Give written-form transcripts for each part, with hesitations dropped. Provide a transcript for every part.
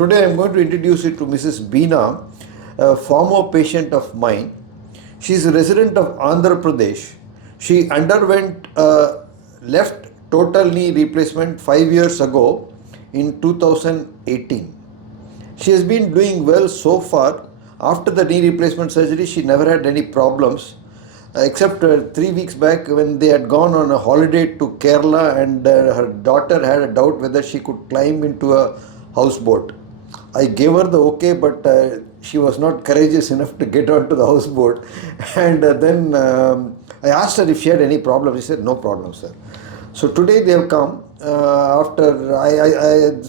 Today I am going to introduce you to Mrs. Beena, a former patient of mine. She is a resident of Andhra Pradesh. She underwent a left total knee replacement 5 years ago in 2018. She has been doing well so far. After the knee replacement surgery, she never had any problems except 3 weeks back when they had gone on a holiday to Kerala and her daughter had a doubt whether she could climb into a houseboat. I gave her the okay, but she was not courageous enough to get onto the houseboat. And then I asked her if she had any problem. She said, no problem, sir. So today they have come.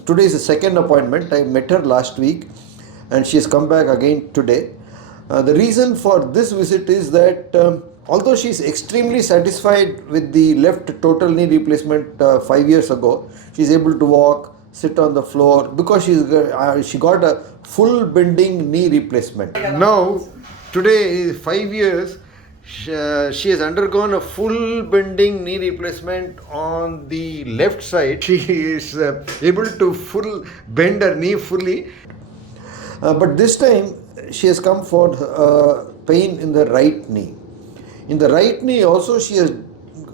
Today is the second appointment. I met her last week and she has come back again today. The reason for this visit is that although she is extremely satisfied with the left total knee replacement 5 years ago, she is able to walk, sit on the floor because she got a full bending knee replacement. Now, today is 5 years. She has undergone a full bending knee replacement on the left side. She is able to full bend her knee fully. But this time she has come for pain in the right knee. In the right knee also she has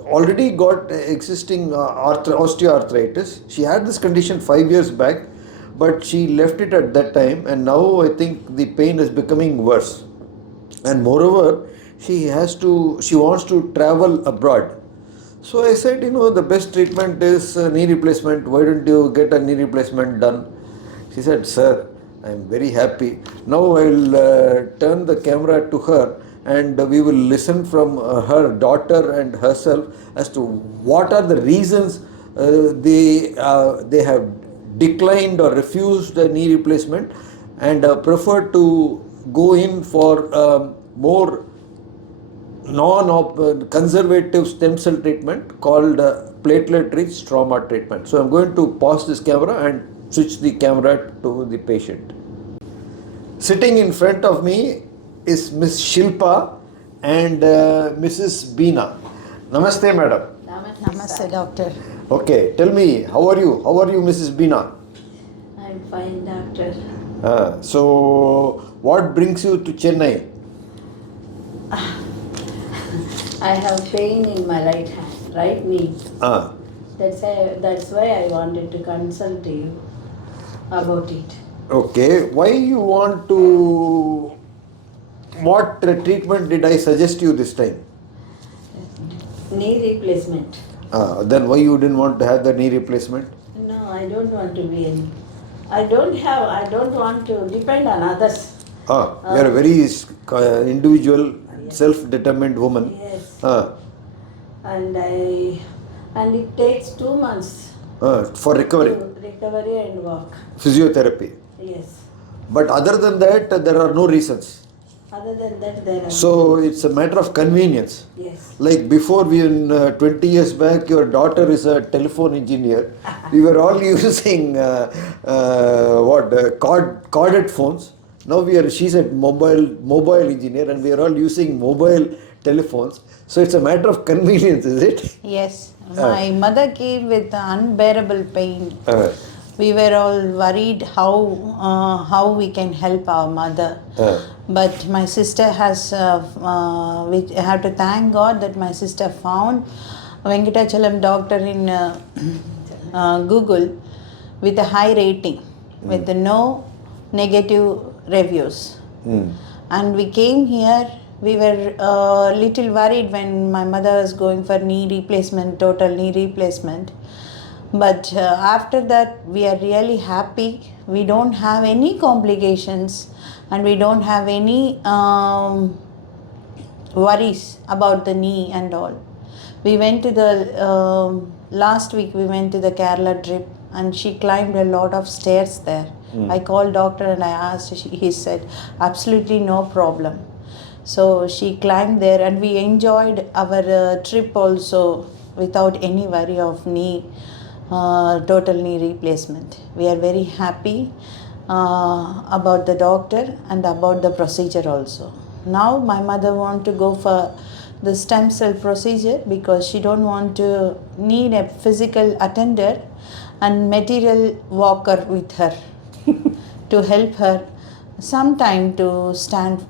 already got existing osteoarthritis. She had this condition 5 years back, but she left it at that time, and now I think the pain is becoming worse. And moreover, she wants to travel abroad. So I said, the best treatment is knee replacement. Why don't you get a knee replacement done? She said, sir, I am very happy. Now I will turn the camera to her and we will listen from her daughter and herself as to what are the reasons they have declined or refused the knee replacement and prefer to go in for more non-conservative stem cell treatment called platelet-rich Stromal treatment. So I'm going to pause this camera and switch the camera to the patient. Sitting in front of me is Miss Shilpa and Mrs. Beena. Namaste, madam. Namaste, doctor. Okay, tell me, how are you? How are you, Mrs. Beena? I'm fine, doctor. So, what brings you to Chennai? I have pain in my right hand, right knee. That's why I wanted to consult you about it. Okay, why you want to... What treatment did I suggest you this time? Knee replacement. Then why you didn't want to have the knee replacement? No, I don't want to be any. I don't want to depend on others. You are a very individual, self-determined woman. Yes. And it takes 2 months. For recovery? Recovery and work. Physiotherapy? Yes. But other than that, there are no reasons. Other than that, there are. So it's a matter of convenience. Yes. Like before, 20 years back, your daughter is a telephone engineer. We were all using corded phones. Now she's a mobile engineer, and we are all using mobile telephones. So it's a matter of convenience, is it? Yes. My mother came with unbearable pain. We were all worried how we can help our mother. But my sister has, we have to thank God that my sister found Venkatachalam doctor in Google with a high rating, with no negative reviews. And we came here. We were a little worried when my mother was going for knee replacement, total knee replacement. But after that, we are really happy. We don't have any complications and we don't have any worries about the knee and all. We went to the, last week we went to the Kerala trip and she climbed a lot of stairs there. I called doctor and I asked, he said, absolutely no problem. So she climbed there and we enjoyed our trip also without any worry of total knee replacement. We are very happy about the doctor and about the procedure also. Now my mother want to go for the stem cell procedure because she don't want to need a physical attender and material walker with her. to help her some time to stand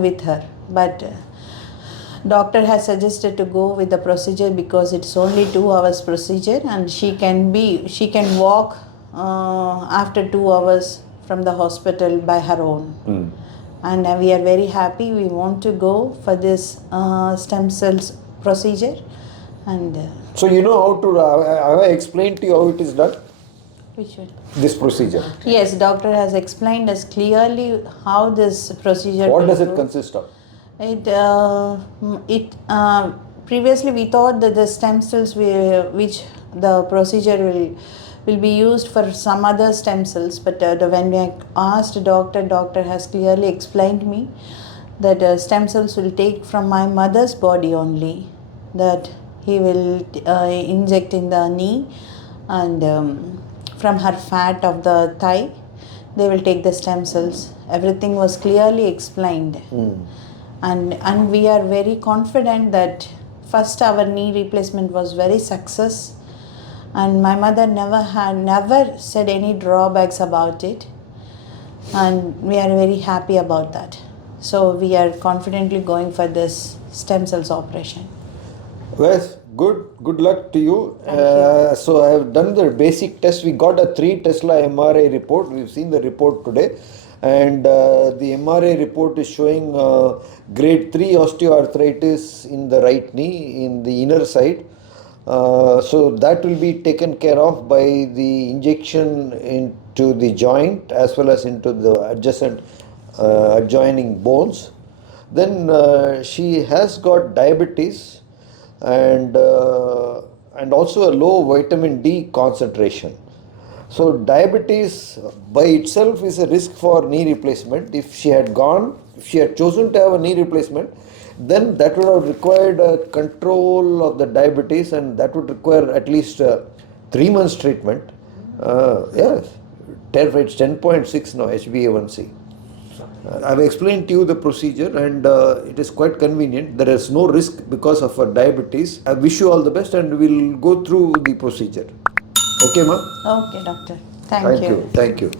with her. But doctor has suggested to go with the procedure because it's only 2 hours procedure, and she can walk after 2 hours from the hospital by her own. And we are very happy. We want to go for this stem cells procedure. And So you know how to, have I explained to you how it is done? which one? This procedure. Yes, doctor has explained us clearly how this procedure. What will does it go. consist of? Previously we thought that the stem cells which the procedure will be used for some other stem cells, but when we asked doctor has clearly explained me that stem cells will take from my mother's body only, that he will inject in the knee, and from her fat of the thigh they will take the stem cells. Everything was clearly explained. And we are very confident that first our knee replacement was very success, and my mother never said any drawbacks about it, and we are very happy about that. So we are confidently going for this stem cells operation. Well, good luck to you. Thank you. So I have done the basic test. We got a 3 Tesla MRI report. We've seen the report today, and the MRI report is showing grade 3 osteoarthritis in the right knee in the inner side. So that will be taken care of by the injection into the joint as well as into the adjacent adjoining bones. Then she has got diabetes and also a low vitamin D concentration. So diabetes by itself is a risk for knee replacement. If she had chosen to have a knee replacement, then that would have required a control of the diabetes, and that would require at least 3 months treatment. Yes, it's 10.6 now, HbA1c. I've explained to you the procedure, and it is quite convenient. There is no risk because of her diabetes. I wish you all the best, and we'll go through the procedure. Okay, ma'am? Okay, doctor. Thank you. Thank you.